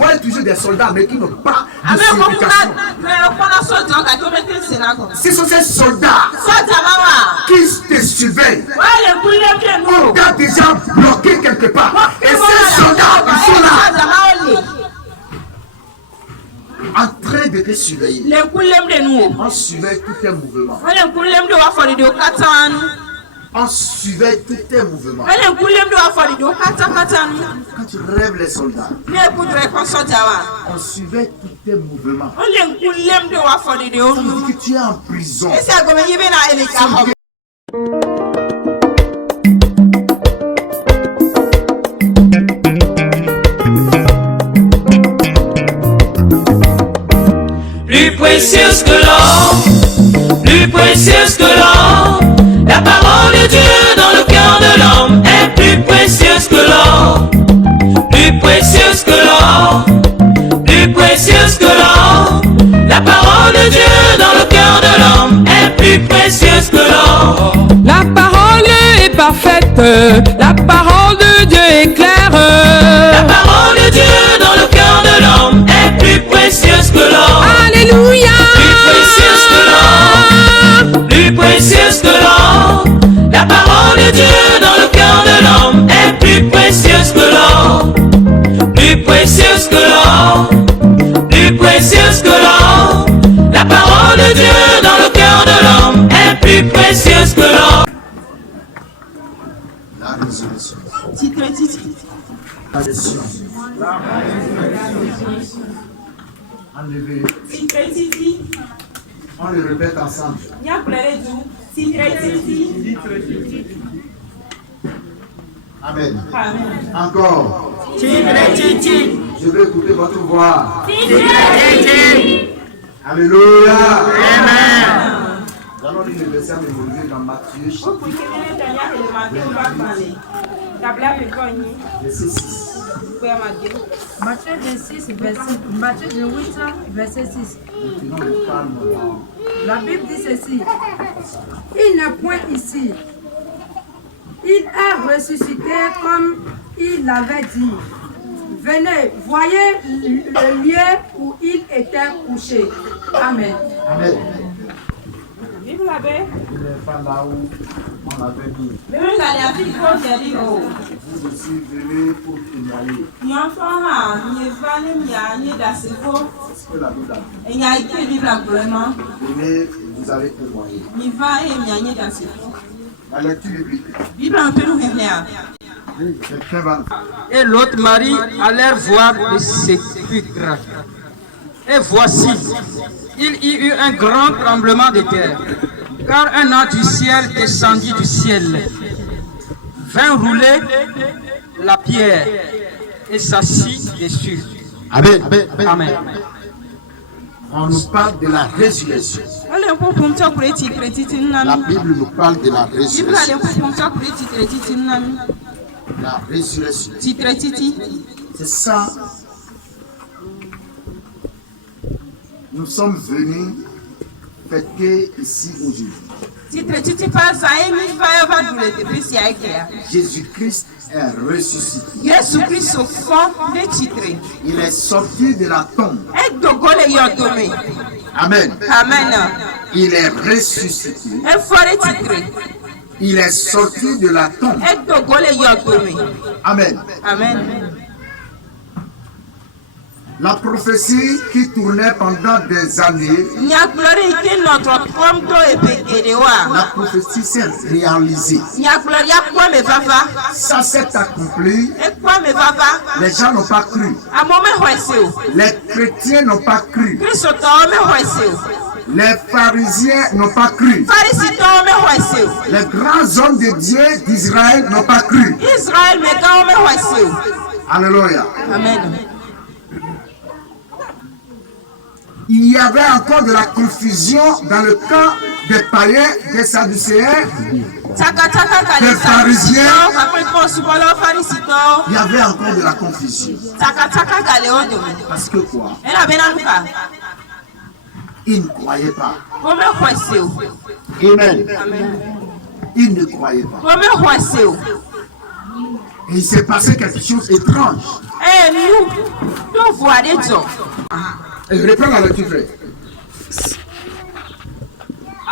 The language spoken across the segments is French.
voient toujours des soldats, mais qui n'ont pas de signification. Ce sont ces soldats qui te surveillent. On t'a déjà bloqué quelque part. Et ces soldats, ils sont là. En train de te surveiller. On surveille tous tes mouvements. On surveille tous tes mouvements. Quand tu rêves les soldats, on surveille tous tes mouvements. Ça veut dire que tu es en prison. Plus précieuse que l'or, plus précieuse que l'or. La parole de Dieu dans le cœur de l'homme est plus précieuse que l'or. Plus précieuse que l'or, plus précieuse que l'or. La parole de Dieu dans le cœur de l'homme est plus précieuse que l'or. La parole est parfaite, la parole de Dieu est claire. La parole de Dieu dans le cœur de l'homme est plus précieuse que l'or. Alléluia. Plus précieuse que l'or, plus précieuse que l'or. La parole de Dieu dans le cœur de l'homme est plus précieuse que l'or. Plus précieuse que l'or, plus précieuse que l'or. La parole de Dieu dans le cœur de l'homme est plus précieuse que l'or. La résurrection. La résurrection. Enlevez. On le répète ensemble. Amen. Encore. Je veux écouter votre voix. Alléluia. Amen. Nous allons lire le verset mémorisé dans Matthieu. Verset 6. Matthieu 8, verset 6. La Bible dit ceci. Il n'est point ici. Il est ressuscité comme il l'avait dit. Venez, voyez le lieu où il était couché. Amen. Amen. Vive la paix. Il n'est pas là où on l'avait mis. Vous aussi venez pour signaler. C'est ce que la Bible a dit. Venez, vous allez témoigner. La lecture biblique. Quelqu'un va. Et l'autre Marie allèrent voir le sépulcre. Et voici, il y eut un grand tremblement de terre, car un ange du ciel descendit du ciel, vint rouler la pierre et s'assit dessus. Amen. Amen. On nous parle de la résurrection. La Bible nous parle de la résurrection. La résurrection. C'est ça. Nous sommes venus fêter ici aujourd'hui. Jésus-Christ est ressuscité. Il est sorti de la tombe. Amen. Il est ressuscité. Il est sorti de la tombe. Amen. La prophétie qui tournait pendant des années, la prophétie s'est réalisée. Ça s'est accompli. Les gens n'ont pas cru. Les chrétiens n'ont pas cru. Les pharisiens n'ont pas cru. Les grands hommes de Dieu d'Israël n'ont pas cru. Alléluia. Amen. Il y avait encore de la confusion dans le camp des païens, des sadducéens, des pharisiens. Il y avait encore de la confusion. Parce que quoi? Ils ne croyaient pas. Amen. Ils ne croyaient pas. Et il s'est passé quelque chose d'étrange. Et nous voyons des gens. Et reprends la lecture, frère.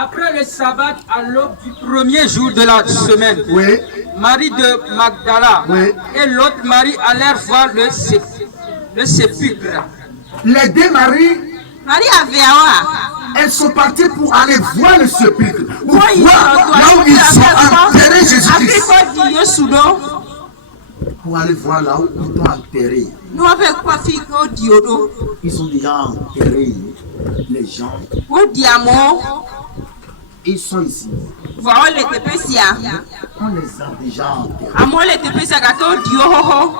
Après le sabbat, à l'aube du premier jour de la semaine, Oui. Marie de Magdala Oui. et l'autre Marie allèrent voir le sépulcre. Les deux Marie, Marie avait un. elles sont parties pour aller voir le sépulcre. Pour Moi, voir là où ils sont enterrés Jésus-Christ. Pour aller voir là où ils sont enterrés. Nous avons quoi faire au diodo, Ils sont déjà enterrés. Les gens, au diamant, ils sont ici. voir les tépécia. On les a déjà enterrés. À moi, les tépécia, gâteau, dio, ho, ho.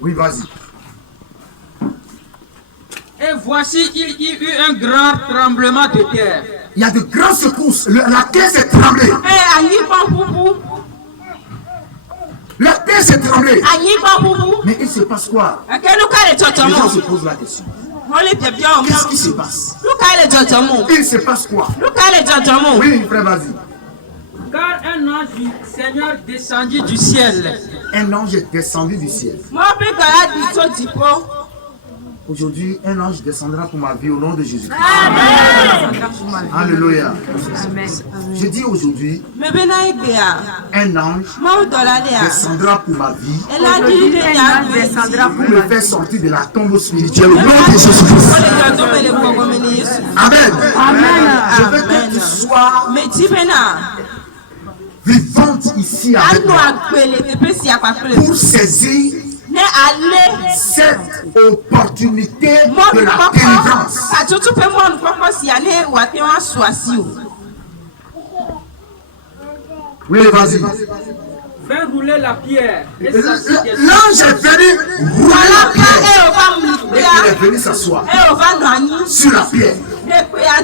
Oui, vas-y. Et voici, il y eut un grand tremblement de terre. Il y a de grandes secousses. La terre s'est tremblée. Eh, aïe, bon, boubou. La terre s'est tremblée. Aïe, bon, boubou. Mais il se passe quoi? À quel cas les Les gens totomons? se posent la question. On les fait bien. Qu'est-ce qui se passe? Nous, cas les totomons. Il se passe quoi? Nous, cas les totomons. Oui, frère, vas-y. Car un ange du Seigneur descendit du ciel. Un ange est descendu du ciel. Moi, je peux garder du saut du pot. Aujourd'hui, un ange descendra pour ma vie au nom de Jésus-Christ. Alléluia. Je dis aujourd'hui, Mais ben, un ange moi, dans l'année, descendra pour ma vie elle a dit qu'il y a descendra pour me faire sortir de la tombe spirituelle au nom de Jésus-Christ. Amen. Je veux que tu sois Mais tu veux là, vivante ici à avec nous moi appeler, tu peux s'y appeler. pour saisir Ne aller, cette opportunité moi, de nous la pas délivrance. à tout fait moi, nous pas s'y aller ou à te en choisir. Oui, vas-y. Vint rouler la pierre. Et s'assit dessus. L'ange est venu rouler Voilà, la pierre. et on va me Et il est libérer, venu s'asseoir et on va nous sur la pierre.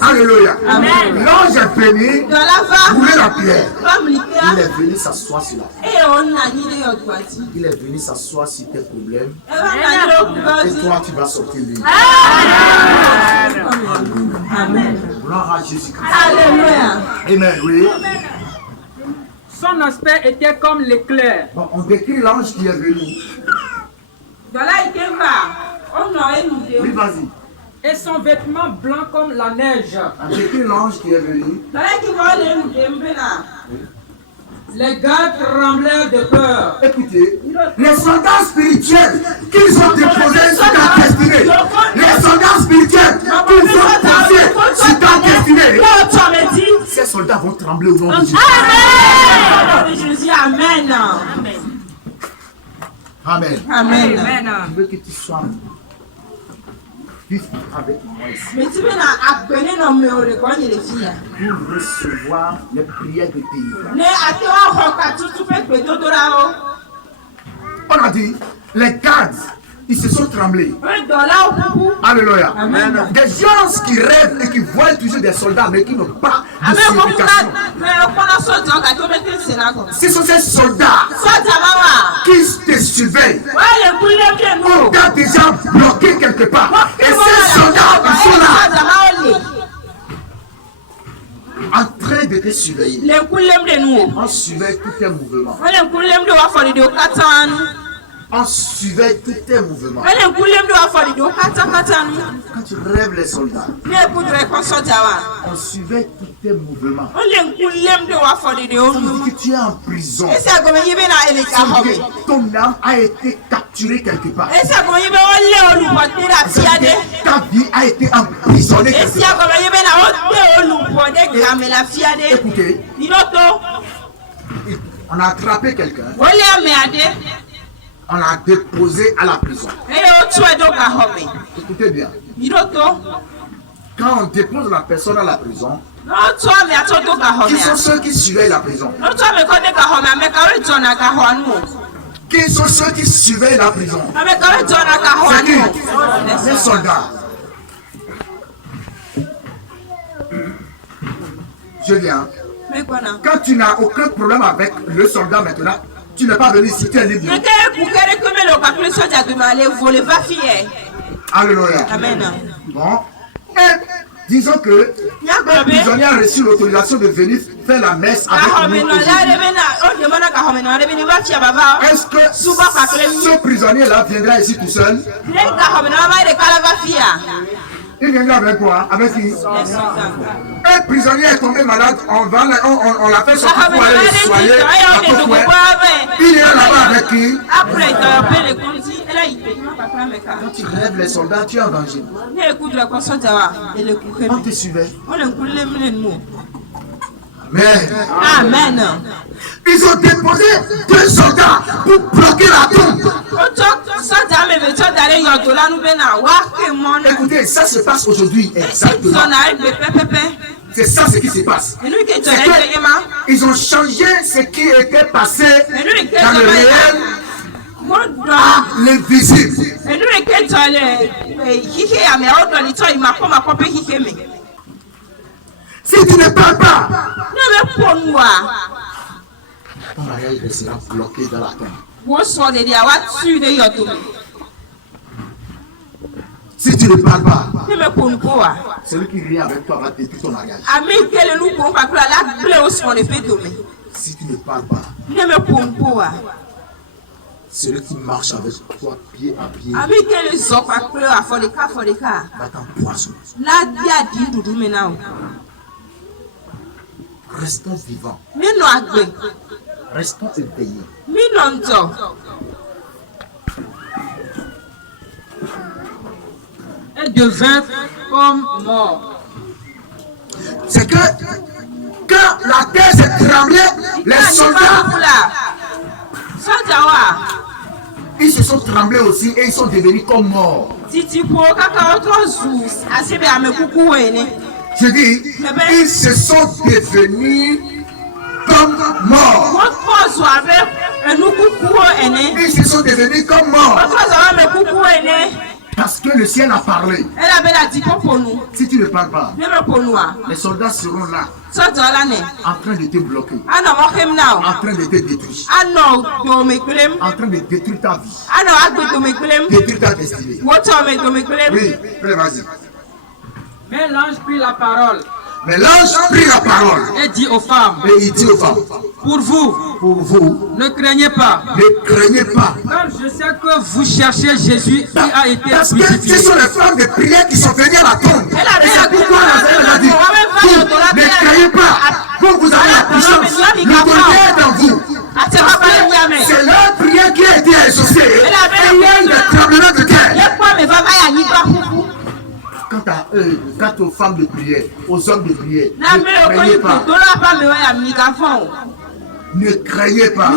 Alléluia. L'ange est venu dans la va, rouler la pierre. va me Il libérer, est venu s'asseoir sur la pierre. et on a mis les autres parties. Il est venu s'asseoir sur tes problèmes. Et va Et nous toi, tu vas sortir libre. Amen. Gloire à Jésus-Christ. Alléluia. Amen, oui. Son aspect était comme l'éclair. Bon, on décrit l'ange qui est venu. Voilà, il est là. On aurait nous Oui, deux. vas-y. Et son vêtement blanc comme la neige. On décrit l'ange qui est venu. Voilà, qui va aller nous deux là. Les gars tremblèrent de peur. Écoutez, les soldats spirituels qu'ils ont déposés sur ta destinée, les soldats spirituels qu'ils ont posés sur ta destinée, ces soldats vont trembler au nom de Jésus. Jésus, Amen. Amen. Amen. Je veux que tu sois vif avec moi ici Mais tu veux appeler nos numéros de quoi il est filles. pour recevoir les prières de délivrance. Ne attends pas tout fait que d'autres là-haut. On a dit, les gardes, ils se sont tremblés. $1 Alléluia. Amen. Des gens qui rêvent et qui voient toujours des soldats mais qui n'ont pas de Amen. signification. Ce sont ces soldats qui te surveillent. On t'a déjà bloqué quelque part. Et ces soldats, ils sont là, en train de te surveiller. On surveille tous tes mouvements. On surveille tous tes mouvements. Quand tu rêves les soldats, on surveille tous tes mouvements. Ça veut dire que tu es en prison. Ça veut dire que ton âme a été capturée quelque part. Ça veut dire que ta vie a été emprisonnée quelque part. Écoutez, on a attrapé quelqu'un, on l'a déposé à la prison. Écoutez bien, quand on dépose la personne à la prison, qui sont ceux qui surveillent la prison? Qui sont ceux qui surveillent la prison? C'est qui? Les soldats. Je viens. Quand tu n'as aucun problème avec le soldat maintenant, tu n'es pas venu ici, tu es libre. Alléluia. Amen. Bon. Et Disons que un prisonnier a reçu l'autorisation de venir faire la messe avec nous aujourd'hui. Est-ce que ce prisonnier-là viendra ici tout seul? Il viendra avec quoi? Avec qui? Un prisonnier est tombé malade, on l'a fait sortir pour aller le soigner. Il est là-bas avec qui? Quand tu rêves les soldats, tu es en danger. On te suivait. Amen. Ils ont déposé 2 soldats pour bloquer la tombe. Écoutez, ça se passe aujourd'hui exactement. C'est ça ce qui se passe. Ils ont changé ce qui était passé dans le réel à l'invisible. Si tu ne parles pas, ton mariage restera bloqué dans la tombe. Si tu ne parles pas, celui qui vient avec toi va détruire ton mariage. Si tu ne parles pas, celui qui marche avec toi pied à pied va t'empoisonner. Restons vivants. Restons éveillés. Et devint comme mort. C'est que quand la terre s'est tremblée, les soldats, ils se sont tremblés aussi et ils sont devenus comme morts. Je dis, ils se sont devenus comme morts. Ils se sont devenus comme morts. Parce que le ciel a parlé. Si tu ne parles pas, les soldats seront là, en train de te bloquer, en train de te détruire, en train de détruire ta vie, détruire ta destinée. Oui, frère, vas-y. Mais l'ange prit la parole. Mais l'ange prit la parole Et dit aux femmes. Et il dit aux femmes. Pour vous, ne craignez pas. Ne craignez pas. Car je sais que vous cherchez Jésus qui a été crucifié. Parce que ce sont les femmes de prière qui sont venues à la tombe. Et c'est pourquoi la a dit, vous ne craignez pas. Vous avez la puissance. L'autorité est dans vous. C'est leur prière qui a été exaucée. Et il y a eu des tremblements de terre. Quant aux femmes de prière, aux hommes de prière, ne craignez pas. Ne craignez pas.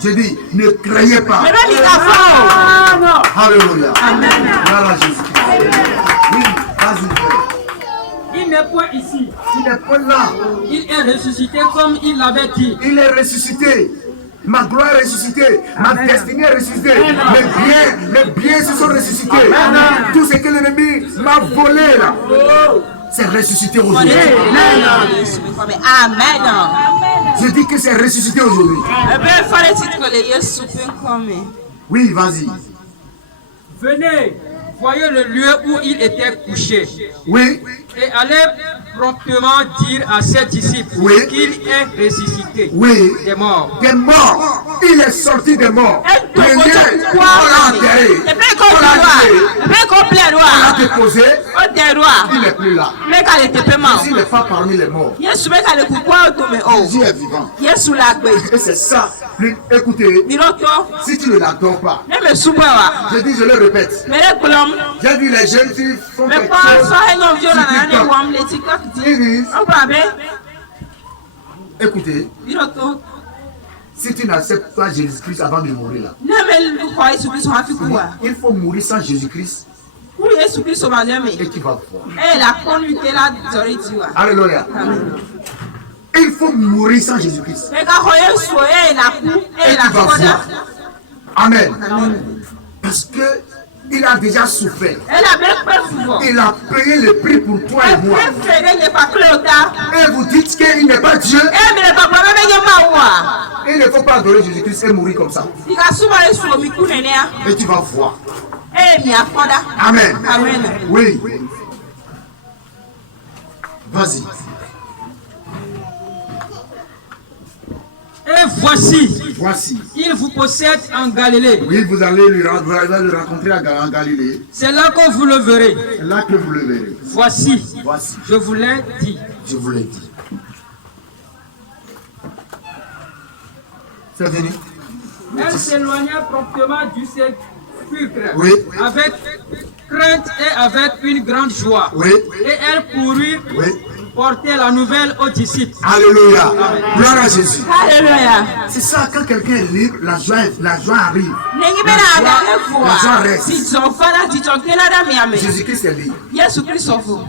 Je dis, ne craignez pas. Alléluia. Voilà Jésus-Christ. Oui, vas-y. Il n'est point ici. Il n'est point là. Il est ressuscité comme il l'avait dit. Il est ressuscité. Ma gloire est ressuscitée, ma destinée est ressuscitée, mes biens se sont ressuscités. Tout ce que l'ennemi m'a volé là, c'est ressuscité aujourd'hui. Amen. Je dis que c'est ressuscité aujourd'hui. Oui, vas-y. Venez, voyez le lieu où il était couché. Oui. Et allez promptement dire à ses disciples qu'il est ressuscité des morts. Des morts. Il est sorti des morts. On l'a enterré. On l'a déposé. Il n'est plus là. Il n'est pas parmi les morts. Jésus est vivant. Et c'est ça. Écoutez, si tu ne l'adores pas, je dis, je le répète. J'ai vu les jeunes filles font quelque chose. Écoutez, si tu n'acceptes pas Jésus-Christ avant de mourir là, il faut mourir sans Jésus-Christ et tu vas voir. Alléluia. Il faut mourir sans Jésus-Christ et tu vas voir. Amen. Parce que il a déjà souffert. Il a payé le prix pour toi et moi. Et vous dites qu'il n'est pas Dieu. Il ne faut pas adorer Jésus-Christ et mourir comme ça. Et tu vas voir. Amen. Oui. Vas-y. Et voici, Voici. il vous possède en Galilée. Oui, vous allez le rencontrer en Galilée. C'est là que vous le verrez. C'est là que vous le verrez. Voici, Voici. je vous l'ai dit. Je vous l'ai dit. C'est fini. Elle s'éloigna promptement du sépulcre, Oui. avec crainte et avec une grande joie. Oui. Et elle courut Oui. porter la nouvelle aux disciples. Alléluia. Gloire à Jésus. Hallelujah. C'est ça, quand quelqu'un est libre, la joie arrive. Nengi La bena joie ada reste. efua. Titsofana titsokela da miame. Jésus-Christ est libre. Yesu Kristo fo.